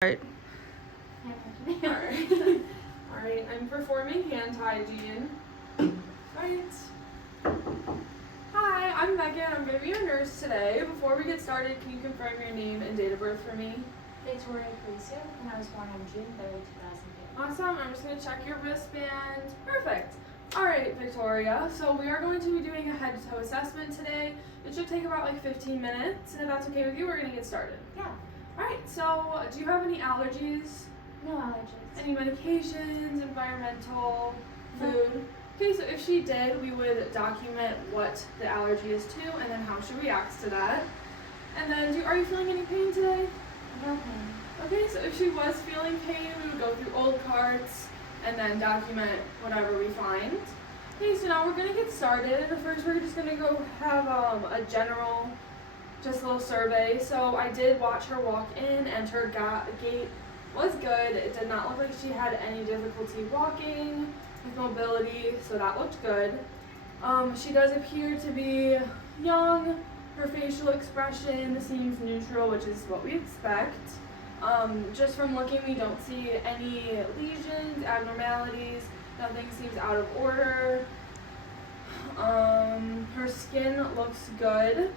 Alright. Alright, I'm performing hand hygiene. Right. Hi, I'm Megan. I'm going to be your nurse today. Before we get started, can you confirm your name and date of birth for me? Victoria Caricio, and I was born on June 3rd, 2002. Awesome. I'm just going to check your wristband. Perfect. Alright, Victoria. So we are going to be doing a head-to-toe assessment today. It should take about like 15 minutes. And if that's okay with you, we're going to get started. Yeah, Alright, so do you have any allergies? no allergies. Any medications, environmental, No. food? Okay, so if she did, we would document what the allergy is to and then how she reacts to that. And then, are you feeling any pain today? No pain. Okay, so if she was feeling pain, we would go through old carts and then document whatever we find. Okay, so now we're gonna get started. First, we're just gonna go have a general, just a little survey. So I did watch her walk in, and her gait was good. It did not look like she had any difficulty walking with mobility, so that looked good. She does appear to be young. Her facial expression seems neutral, which is what we expect. Just from looking, we don't see any lesions, abnormalities. Nothing seems out of order. Her skin looks good,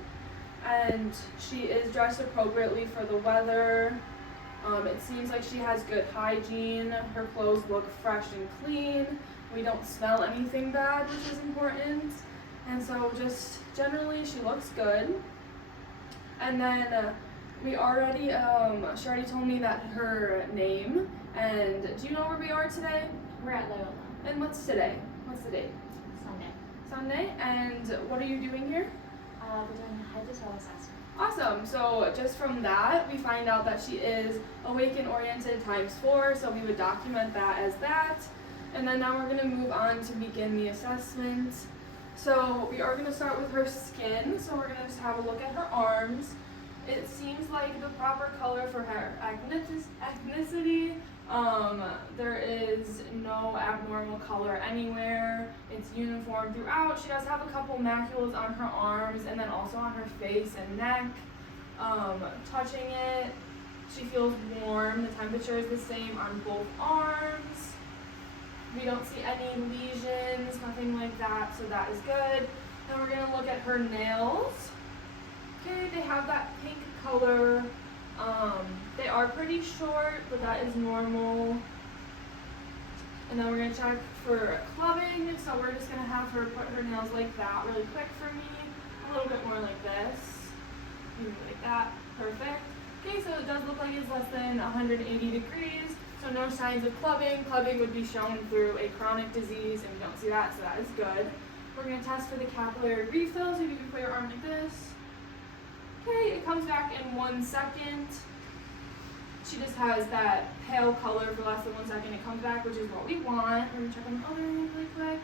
and she is dressed appropriately for the weather. It seems like she has good hygiene. Her clothes look fresh and clean. We don't smell anything bad, which is important. And so just generally she looks good. And then she already told me that her name. And do you know where we are today? We're at Loyola. And what's today? What's the date? Sunday. Sunday. And what are you doing here? We're doing a head-to-toe assessment. Awesome. So just from that, we find out that she is awaken oriented ×4, so we would document that as that. And then now we're going to move on to begin the assessment. So we are going to start with her skin. So we're going to just have a look at her arms. It seems like the proper color for her ethnicity. There is no abnormal color anywhere. It's uniform throughout. She does have a couple macules on her arms and then also on her face and neck. Touching it, she feels warm. The temperature is the same on both arms. We don't see any lesions, nothing like that, so that is good. Then we're going to look at her nails. Okay, they have that pink color. They are pretty short, but that is normal. And then we're going to check for clubbing, so we're just going to have her put her nails like that really quick for me. A little bit more like this. Maybe like that. Perfect. Okay, so it does look like it's less than 180 degrees, so no signs of clubbing. Clubbing would be shown through a chronic disease, and we don't see that, so that is good. We're going to test for the capillary refill, so if you can put your arm like this. Okay, it comes back in 1 second. She just has that pale color for less than 1 second. It comes back, which is what we want. We're going to check on the other hand really quick.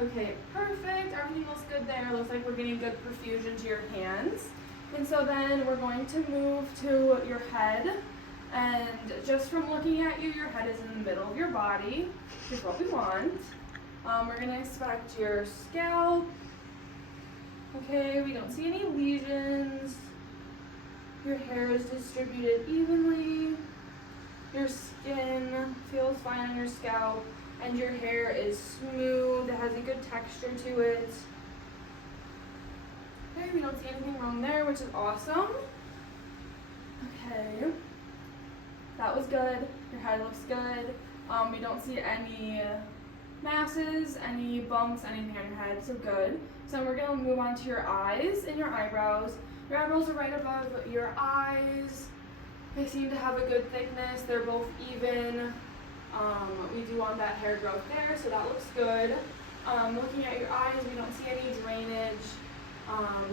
Okay, perfect. Everything looks good there. Looks like we're getting good perfusion to your hands. And so then we're going to move to your head. And just from looking at you, your head is in the middle of your body, which is what we want. We're going to inspect your scalp. Okay, we don't see any lesions. Your hair is distributed evenly. Your skin feels fine on your scalp. And your hair is smooth. It has a good texture to it. Okay, we don't see anything wrong there, which is awesome. Okay. That was good. Your head looks good. We don't see any masses, any bumps, anything on your head, so good. So we're going to move on to your eyes and your eyebrows. Your eyebrows are right above your eyes. They seem to have a good thickness. They're both even. We do want that hair growth there, so that looks good. Looking at your eyes, we don't see any drainage,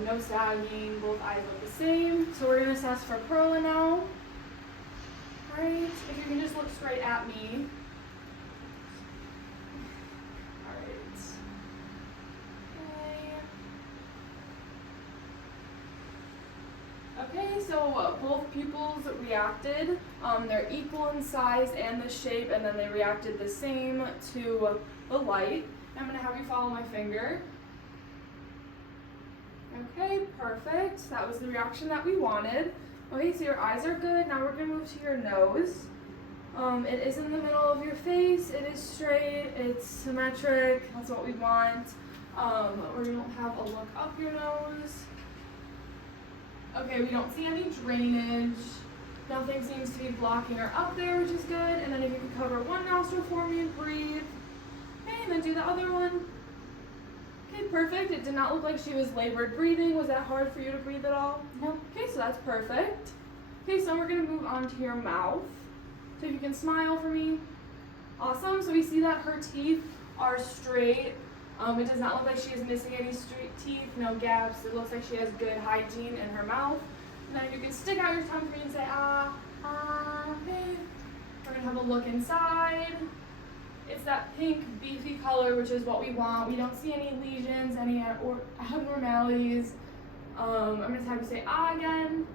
no sagging. Both eyes look the same. So we're going to assess for Perla now. Alright, if you can just look straight at me. Okay, so both pupils reacted. They're equal in size and the shape, and then they reacted the same to the light. I'm going to have you follow my finger. Okay, perfect. That was the reaction that we wanted. Okay, so your eyes are good. Now we're gonna move to your nose. It is in the middle of your face. It is straight. It's symmetric. That's what we want. We're gonna have a look up your nose. Okay, we don't see any drainage. Nothing seems to be blocking or up there, which is good. And then if you could cover one nostril for me and breathe. Okay, and then do the other one. Okay, perfect. It did not look like she was labored breathing. Was that hard for you to breathe at all? No. Okay, so that's perfect. Okay, so we're gonna move on to your mouth. So if you can smile for me. Awesome. So we see that her teeth are straight. It does not look like she is missing any straight teeth, no gaps. It looks like she has good hygiene in her mouth. And then you can stick out your tongue for me and say, ah, ah, okay. We're gonna have a look inside. It's that pink, beefy color, which is what we want. We don't see any lesions, any or abnormalities. I'm gonna have you say, ah, again.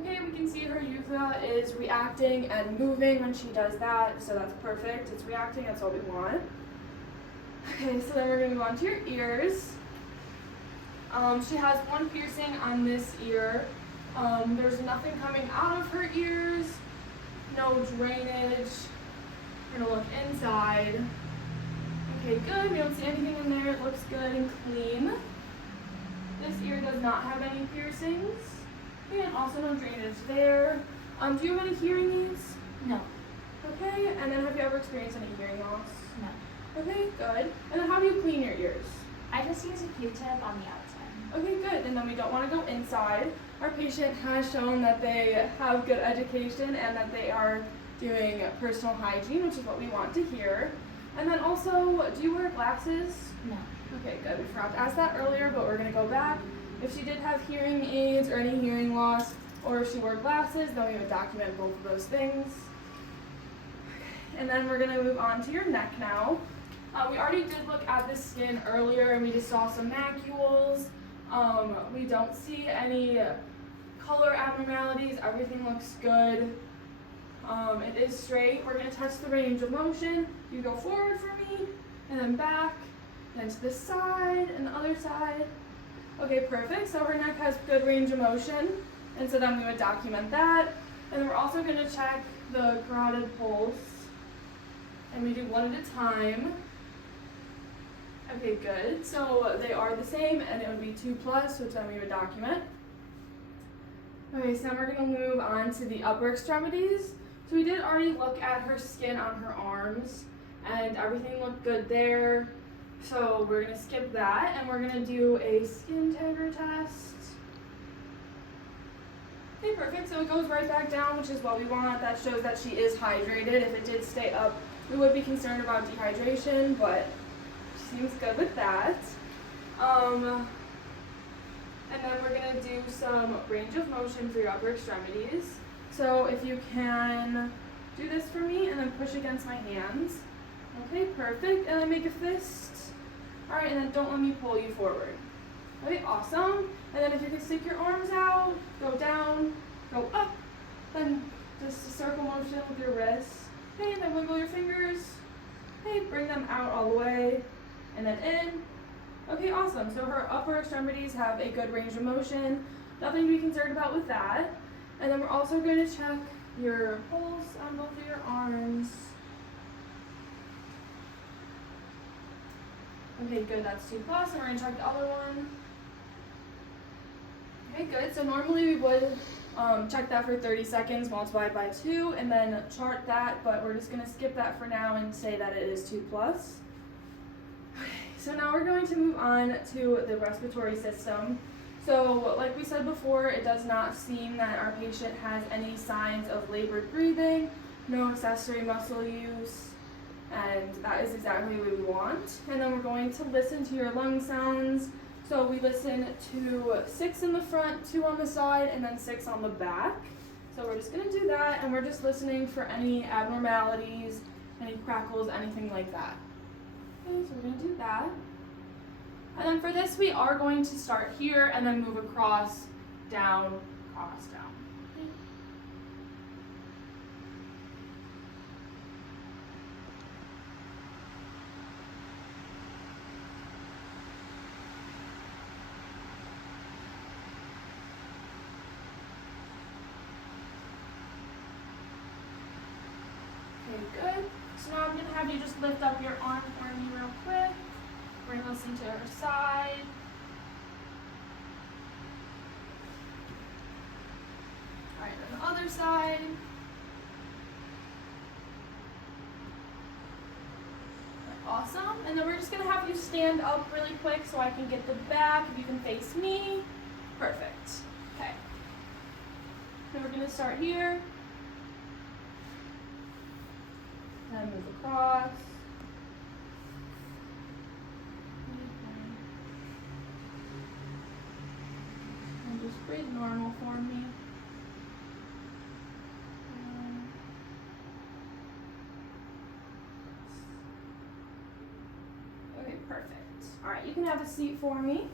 Okay, we can see her uvula is reacting and moving when she does that, so that's perfect. It's reacting, that's what we want. Okay, so then we're gonna move on to your ears. She has one piercing on this ear. There's nothing coming out of her ears, no drainage. We're gonna look inside. Okay, good. We don't see anything in there. It looks good and clean. This ear does not have any piercings. And also no drainage there. Do you have any hearing aids? No. Okay, and then have you ever experienced any hearing loss? No. Okay, good. And then how do you clean your ears? I just use a Q-tip on the outside. Okay, good. And then we don't want to go inside. Our patient has shown that they have good education and that they are doing personal hygiene, which is what we want to hear. And then also, do you wear glasses? No. Okay, good. We forgot to ask that earlier, but we're going to go back. If she did have hearing aids or any hearing loss, or if she wore glasses, then we would document both of those things. And then we're going to move on to your neck now. We already did look at the skin earlier, and we just saw some macules. We don't see any color abnormalities. Everything looks good. It is straight. We're going to test the range of motion. You go forward for me, and then back, then to the side, and the other side. Okay, perfect. So her neck has good range of motion, and so then we would document that. And then we're also going to check the carotid pulse, and we do one at a time. Okay, good. So they are the same, and it would be 2+, which then we would document. Okay, so now we're going to move on to the upper extremities. So we did already look at her skin on her arms, and everything looked good there. So we're going to skip that, and we're going to do a skin tagger test. Okay, perfect. So it goes right back down, which is what we want. That shows that she is hydrated. If it did stay up, we would be concerned about dehydration, but she seems good with that. And then we're going to do some range of motion for your upper extremities. So if you can do this for me and then push against my hands. Okay, perfect. And then make a fist. All right, and then don't let me pull you forward. Okay, awesome. And then if you can stick your arms out, go down, go up, then just a circle motion with your wrists. Okay, and then wiggle your fingers. Okay, bring them out all the way, and then in. Okay, awesome. So her upper extremities have a good range of motion. Nothing to be concerned about with that. And then we're also going to check your pulse on both of your arms. Okay, good, that's 2+, and we're going to check the other one. Okay, good. So normally we would check that for 30 seconds, multiplied by 2, and then chart that, but we're just going to skip that for now and say that it is 2+. Okay, so now we're going to move on to the respiratory system. So like we said before, it does not seem that our patient has any signs of labored breathing, no accessory muscle use, and that is exactly what we want. And then we're going to listen to your lung sounds. So we listen to 6 in the front, 2 on the side, and then 6 on the back. So we're just going to do that, and we're just listening for any abnormalities, any crackles, anything like that. Okay, so we're going to do that. And then for this, we are going to start here and then move across, down, across, down. good. So now I'm gonna have you just lift up your arm for me real quick. Bring this into her side. Alright, then the other side. Awesome. And then we're just gonna have you stand up really quick so I can get the back. If you can face me. Perfect. Okay. Then we're gonna start here. And move across. And just breathe normal for me. Okay, perfect. Alright, you can have a seat for me.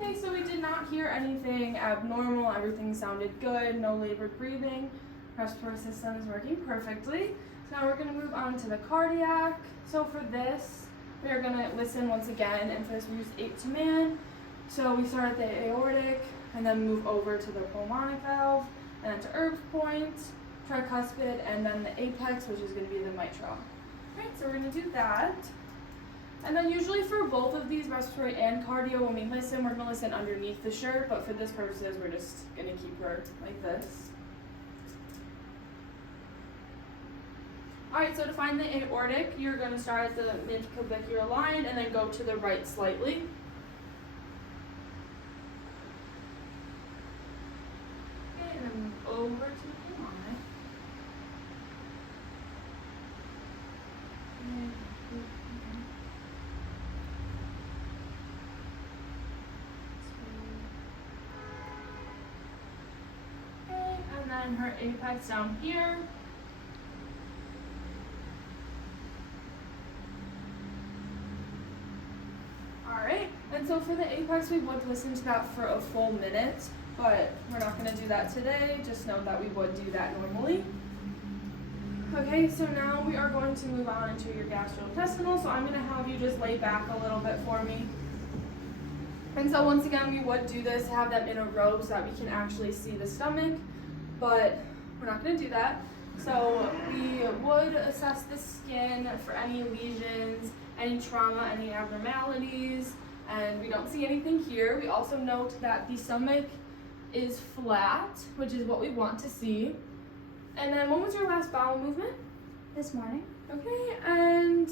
Okay, so we did not hear anything abnormal. Everything sounded good. No labored breathing. Respiratory system is working perfectly. So now we're going to move on to the cardiac. So for this, we are going to listen once again, and for this we use 8 to man. So we start at the aortic, and then move over to the pulmonic valve, and then to Erb's point, tricuspid, and then the apex, which is going to be the mitral. Alright, so we're going to do that. And then usually for both of these, respiratory and cardio, when we listen, we're going to listen underneath the shirt, but for this purposes, we're just going to keep her like this. Alright, so to find the aortic, you're going to start at the mid-clavicular line and then go to the right slightly. Okay, and then move over to the pulmonic. Okay, and then her apex down here. And so for the apex, we would listen to that for a full minute, but we're not going to do that today. Just know that we would do that normally. Okay, so now we are going to move on into your gastrointestinal. So I'm going to have you just lay back a little bit for me. And so once again, we would do this, have them in a row so that we can actually see the stomach, but we're not going to do that. So we would assess the skin for any lesions, any trauma, any abnormalities, and we don't see anything here. We also note that the stomach is flat, which is what we want to see. And then when was your last bowel movement? This morning. Okay, and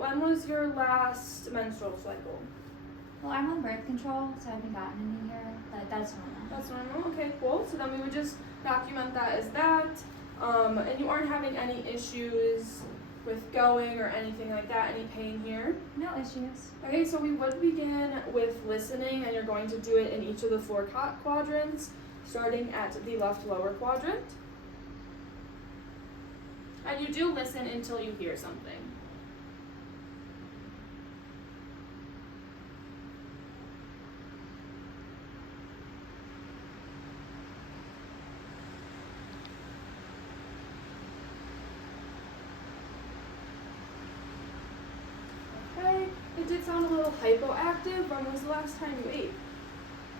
when was your last menstrual cycle? Well, I'm on birth control, so I haven't gotten any here, but that's normal. That's normal, okay, cool. So then we would just document that as that. And you aren't having any issues with going or anything like that, any pain here? No issues. Okay, so we would begin with listening, and you're going to do it in each of the 4 quadrants, starting at the left lower quadrant. And you do listen until you hear something. It did sound a little hypoactive. When was the last time you ate?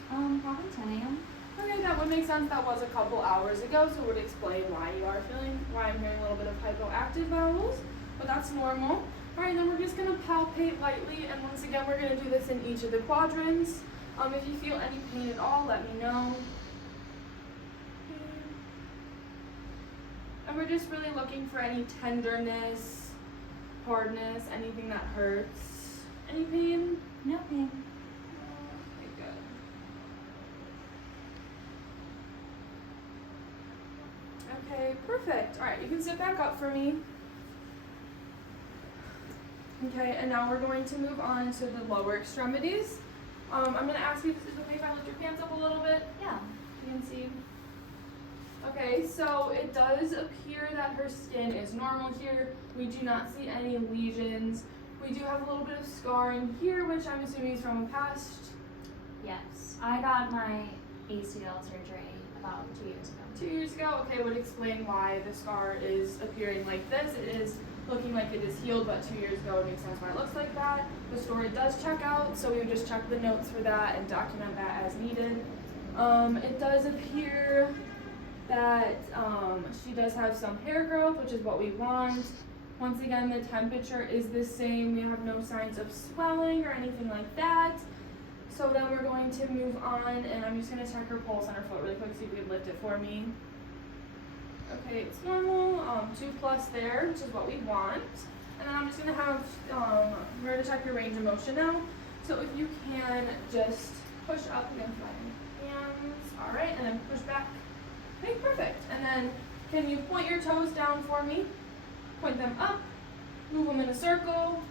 Probably 10 a.m. Okay, that would make sense. That was a couple hours ago, so it would explain why I'm hearing a little bit of hypoactive bowels, but that's normal. All right, then we're just gonna palpate lightly, and once again, we're gonna do this in each of the quadrants. If you feel any pain at all, let me know. And we're just really looking for any tenderness, hardness, anything that hurts. Any pain? No pain. Okay, good. Okay, perfect. All right, you can sit back up for me. Okay, and now we're going to move on to the lower extremities. I'm going to ask you if it's okay if I lift your pants up a little bit. Yeah. You can see. Okay, so it does appear that her skin is normal here. We do not see any lesions. We do have a little bit of scarring here, which I'm assuming is from a past. Yes. I got my ACL surgery about 2 years ago. 2 years ago, okay, would explain why the scar is appearing like this. It is looking like it is healed, but 2 years ago it makes sense why it looks like that. The story does check out, so we would just check the notes for that and document that as needed. It does appear that she does have some hair growth, which is what we want. Once again, the temperature is the same. We have no signs of swelling or anything like that. So then we're going to move on, and I'm just going to check her pulse on her foot really quick, see if you can lift it for me. Okay, it's normal, 2+ there, which is what we want. And then I'm just going to have, we're going to check your range of motion now. So if you can just push up against my hands, all right, and then push back. Okay, perfect. And then can you point your toes down for me? Point them up, move them in a circle.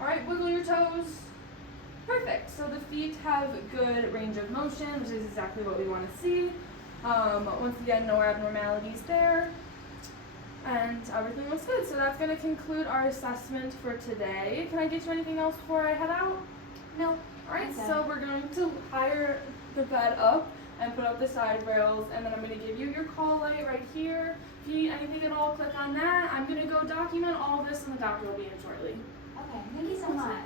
All right, wiggle your toes. Perfect. So the feet have good range of motion, which is exactly what we want to see. Once again, no abnormalities there. And everything looks good. So that's going to conclude our assessment for today. Can I get you anything else before I head out? No. All right, Okay. so we're going to hire the bed up and put up the side rails, and then I'm going to give you your call light right here. If you need anything at all, click on that. I'm going to go document all this, and the doctor will be in shortly. Okay, thank you so much.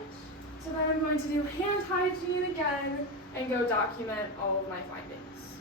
So then I'm going to do hand hygiene again and go document all of my findings.